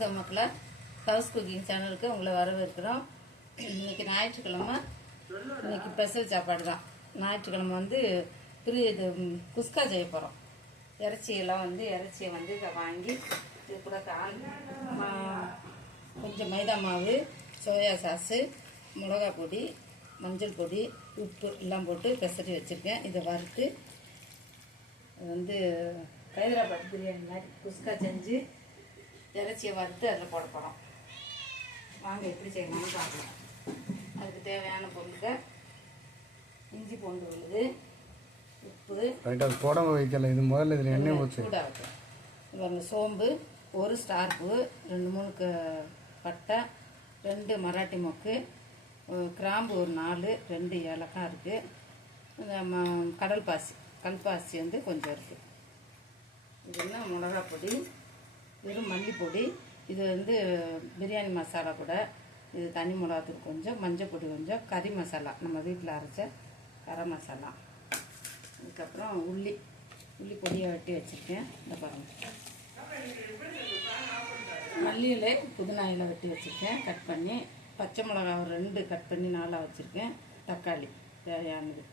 வணக்கம் மக்களை, house cooking சேனலுக்கு உங்களை வரவேற்கிறோம். இன்றைக்கி ஞாயிற்றுக்கிழமை, இன்றைக்கி ஸ்பெஷல் சாப்பாடு தான். ஞாயிற்றுக்கிழமை வந்து இது குஸ்கா செய்ய போகிறோம். இறைச்சியை வந்து இதை வாங்கி இது கூட கொஞ்சம் மைதா மாவு, சோயா சாஸு, மிளகா பொடி, மஞ்சள் பொடி, உப்பு எல்லாம் போட்டு பெசரி வச்சுருக்கேன். இதை வறுத்து வந்து ஹைதராபாத் பிரியாணி மாதிரி குஸ்கா செஞ்சு இறைச்சியை வறுத்து அதில் போட போகிறோம். வாங்க எப்படி செய்யணும்னு பார்க்கலாம். அதுக்கு தேவையான பொருட்கள் இஞ்சி பூண்டு விழுது, உப்பு, போடாமல் வைக்கல. இது முதல்ல இதில் எண்ணெய் ஊற்றி சூடாக வைக்கும். சோம்பு, ஒரு ஸ்டார்ப்பு, 2-3 பட்டை, 2 மராட்டி மொக்கு, கிராம்பு ஒரு 4, 2 ஏலக்காய் இருக்குது. கல்பாசி வந்து கொஞ்சம் இருக்குது. இதெல்லாம் மிளகா பொடி, வெறும் மல்லிப்பொடி, இது வந்து பிரியாணி மசாலா கூட, இது தனி மிளகாத்தூள் கொஞ்சம், மஞ்சள் பொடி கொஞ்சம், கறி மசாலா நம்ம வீட்டில் அரைச்ச கரம் மசாலா. அதுக்கப்புறம் உள்ளி பொடியை வெட்டி வச்சுருக்கேன். இந்த பாருங்கள், மல்லி இலை, புதினா இலை வெட்டி வச்சுருக்கேன் கட் பண்ணி. பச்சை மிளகா ஒரு 2 கட் பண்ணி 4 வச்சுருக்கேன். தக்காளி தேவையானது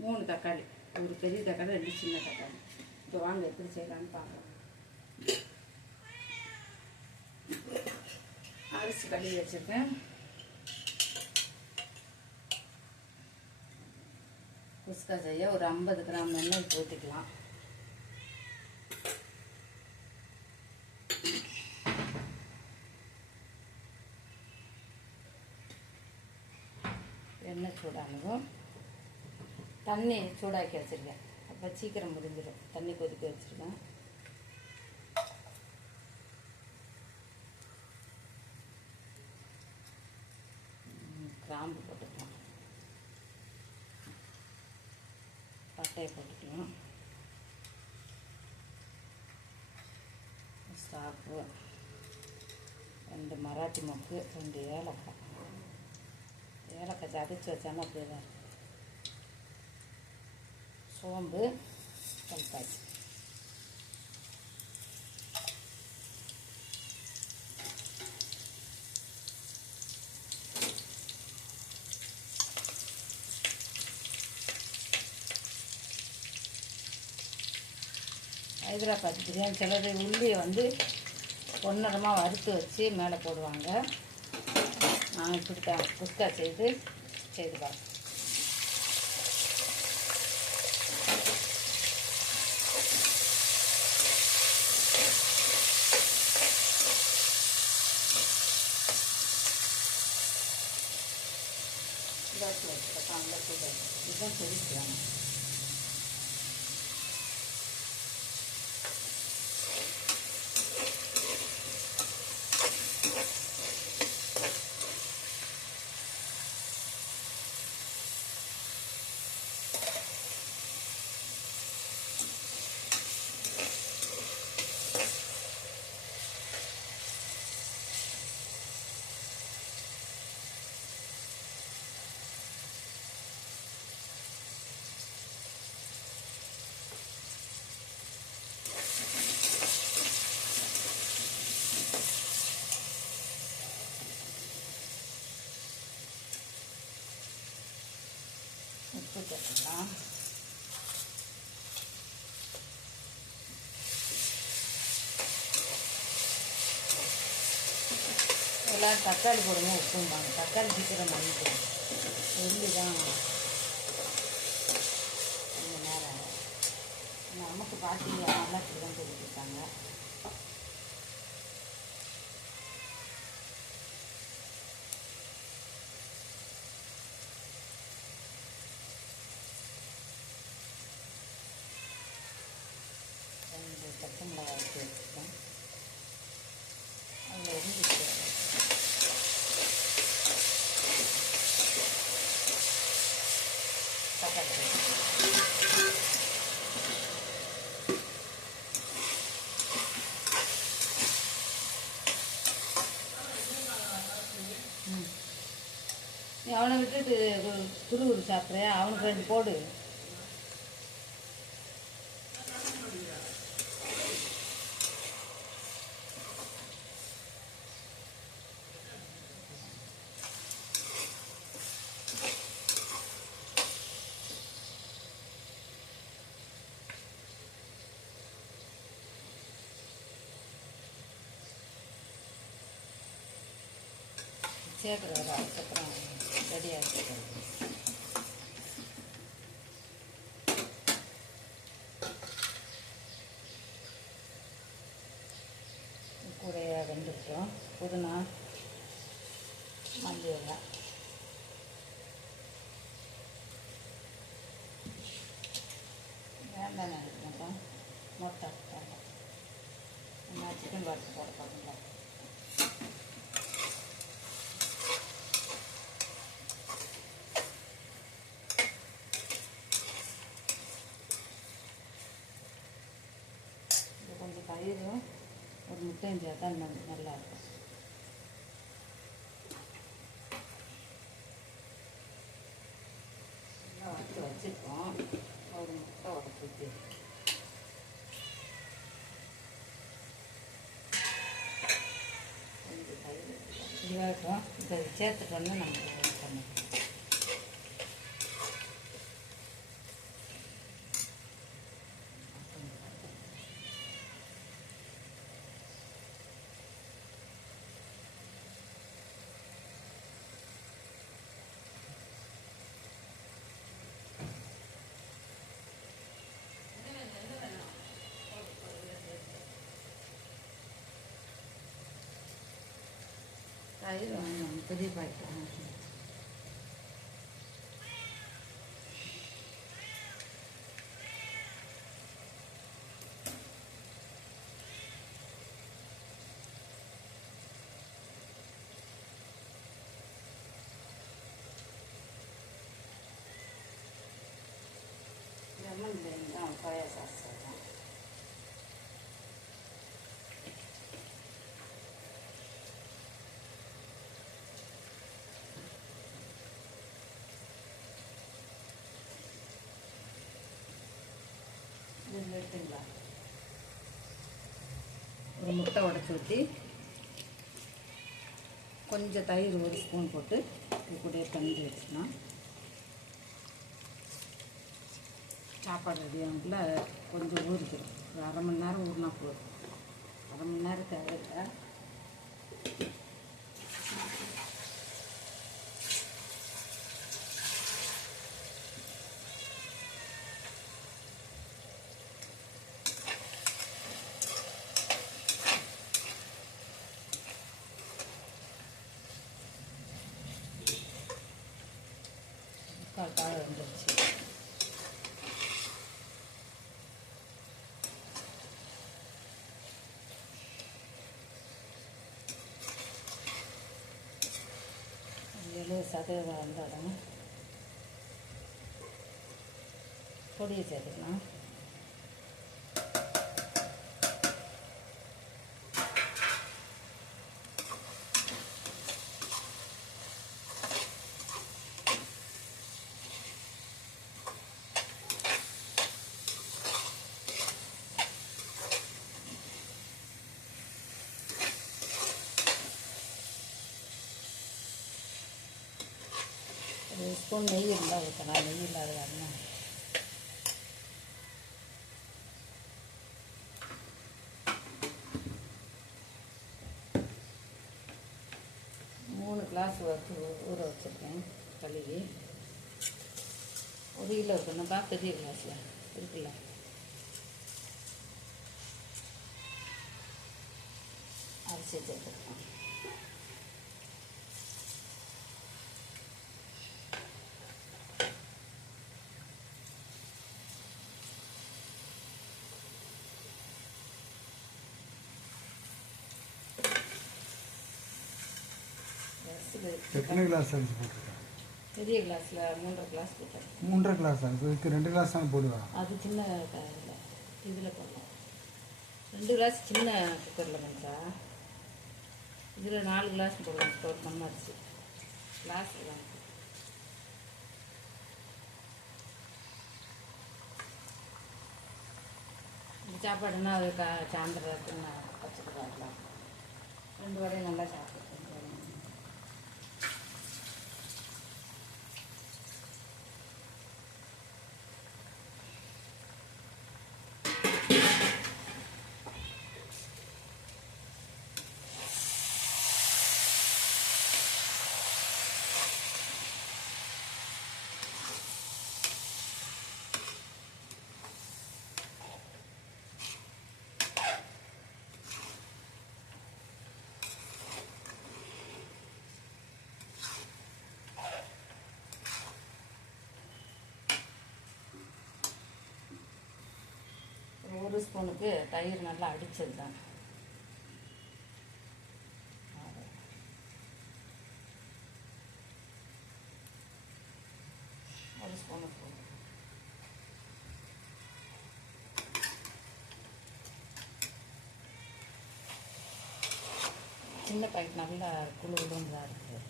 3 தக்காளி, ஒரு பெரிய தக்காளி, 2 சின்ன தக்காளி. இப்போ வாங்க எப்படி செய்யலான்னு பார்க்கலாம். அரிசி கழுவி வச்சுருக்கேன். குஸ்கா செய்ய ஒரு 50 கிராம் எண்ணெய் ஊற்றிக்கலாம். எண்ணெய் சூடானதும் தண்ணி சூடாக்கி வச்சுருக்கேன். அப்போ சீக்கிரம் முடிஞ்சிடும். தண்ணி கொதிக்க வச்சுருக்கேன். கிராம்பு போட்டுக்கலாம், பட்டையை போட்டுக்கலாம், ஸ்டாப்பு, 2 மராட்டி மொக்கு, 2 ஏலக்காய் சதைச்சி வச்சாலும் அப்படியே தான். சோம்பு, கல்பாசி, ஹைதராபாத் பிரியாணி சிலது உள்ளியை வந்து பொன்னரமாக வறுத்து வச்சு மேலே போடுவாங்க. நான் இப்படி தான் குஸ்கா செய்து பார்ப்பேன். இதுதான் தெரிவிக்கலாம். உப்பு சேர்த்துக்கலாம். எல்லோரும் தக்காளி போடுங்க, உப்பும்பாங்க. தக்காளி சீக்கிரம் மல்லிப்போம். உள்ளி தான் கொஞ்சம் நேரம் நமக்கு பார்த்தீங்க நல்லா இப்படிதான் கொடுத்துருக்காங்க. பச்சை மிளகாய் வச்சு வச்சுருக்கேன். அதில் இருந்து தக்காளி நீ அவனை விட்டுட்டு துருவுரு சாப்பிட்றியா? அவனுக்கு 2 போடு. சேர்க்குற ஒரு அதுக்கப்புறம் ரெடியாக இருக்குது. கூடைய வெந்துட்டோம். புதினா, மல்லி இலை, வேண்டாம் நினைக்க மாட்டோம். முட்டை வேண்டாம். நான் சிக்கன் வறுத்து போட பார்க்கலாம். இது கொஞ்சம் தயிரும் ஒரு முட்டையும் சேர்த்தா நல்லாயிருக்கும். எல்லாம் வறுத்து வச்சுருக்கோம். ஒரு முட்டை உடச்சி ஊற்றி கொஞ்சம் தயிர் இதுவாகட்டும். இதை சேர்த்துட்டு வந்து நம்ம பண்ணணும். தயிர் வாங்கணும், பெரிய பாக்கெட். லெமன் தான் சோயா சாஸ் சேர்க்கலாம். எடுத்துங்களா? ஒரு முட்டை உடச்சி ஊற்றி கொஞ்சம் தயிர் ஒரு ஸ்பூன் போட்டு இது கூட கஞ்சி வச்சுக்கலாம். சாப்பாடு ரெடியாகுள்ள கொஞ்சம் ஊறிக்கிறோம். ஒரு அரை மணி நேரம் ஊறினா போதும். அரை மணி நேரம் தேவையில்லை. கால் வந்துடுச்சு. சதவீதம் வந்தாலும் பொடியை சேர்த்துக்கலாம். ஒரு ஸ்பூன் நெய் இருந்தால் ஊற்றலாம். நெய் இல்லாத வரணும். மூணு கிளாஸ் வச்சு ஊற வச்சுருக்கேன் கழுவி. 1 கிலோ இருக்குன்னுப்பா, பெரிய கிளாஸில் இருக்குல்ல. அரிசி சேர்த்துருக்கோம். எத்தனை கிளாஸ் அரிசி போட்டிருக்கேன்? பெரிய கிளாஸில் 3.5 கிளாஸ் போட்டேன். 3.5 கிளாஸ் அதுக்கு 2 கிளாஸ் தான் போடுவேன். அது சின்ன இதில் போடலாம். 2 கிளாஸ் சின்ன குக்கரில் பண்ணிச்சா, இதில் 4 கிளாஸ் போடலாம். ஸ்டோர் பண்ண அரிசி கிளாஸ் தான். இந்த சாப்பாடுன்னா அது சாயந்தரத்துக்கு நான் வச்சுட்டு வரலாம். 2 வரையும் நல்லா சாப்பிட்டு ஸ்பூனுக்கு தயிர் நல்லா அடித்தது தான். ஒரு ஸ்பூனுக்கு சின்ன பாக்கெட் நல்லா குழுன்னு தான் இருக்குது.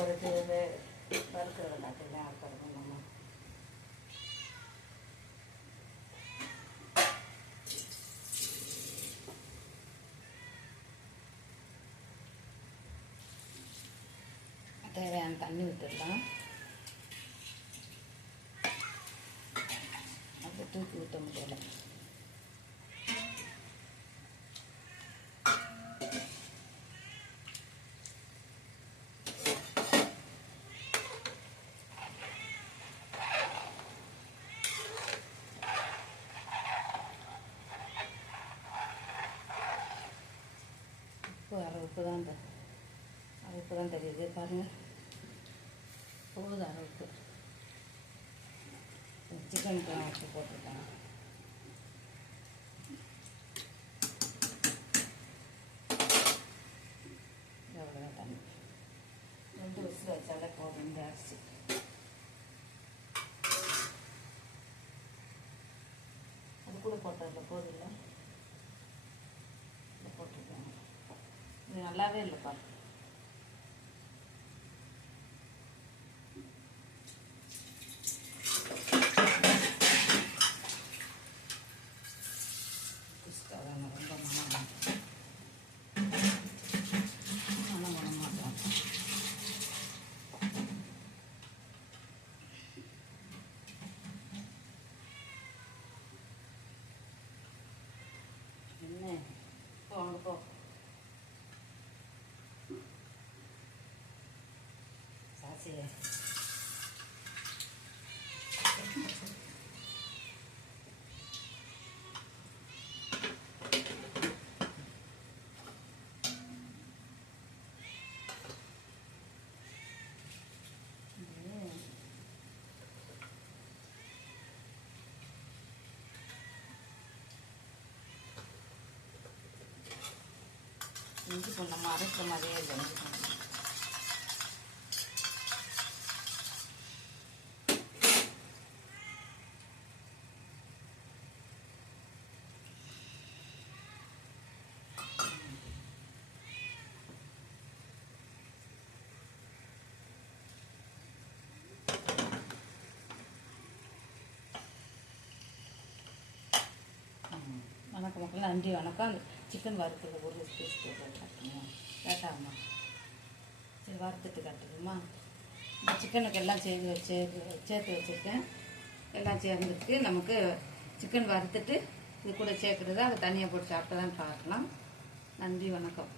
ஒரு இது வறுக்கிறது காட்டில ஆக்கிறது நம்ம தேவையான தண்ணி ஊற்றிடலாம். அப்போ தூக்கி ஊற்ற முடியலை. உப்பு தான் தெரியுது பாருங்கள். போகுது அளவுக்கு. சிக்கனுக்கு உப்பு போட்டுருக்காங்க. எவ்வளோ தண்ணி 2 விசில் வச்சாலே போதும். இந்த அரிசி அது கூட போட்டதில்ல, போதில்லை போட்டிருக்காங்க. இது நல்லாவே இல்லைப்பா. என்ன வாங்க போ. சாசியே இஞ்சி பூண்டு நம்ம அரைக்கிற மாதிரியே இல்லை. இஞ்சி பூண்டு வணக்கம் மக்கள், நன்றி வணக்கம். அந்த சிக்கன் வறுத்தது ஒரு பீஸ் காட்டுங்க கேட்டாம்மா. சரி வறுத்துட்டு காட்டுதுமா. இந்த சிக்கனுக்கு எல்லாம் சேர்த்து வச்சுருக்கேன். எல்லாம் சேர்ந்துருக்கு. நமக்கு சிக்கன் வறுத்துட்டு இது கூட சேர்க்குறது அதை தனியாக போட்டு சாப்பிட்டு தான் பார்க்கலாம். நன்றி வணக்கம்.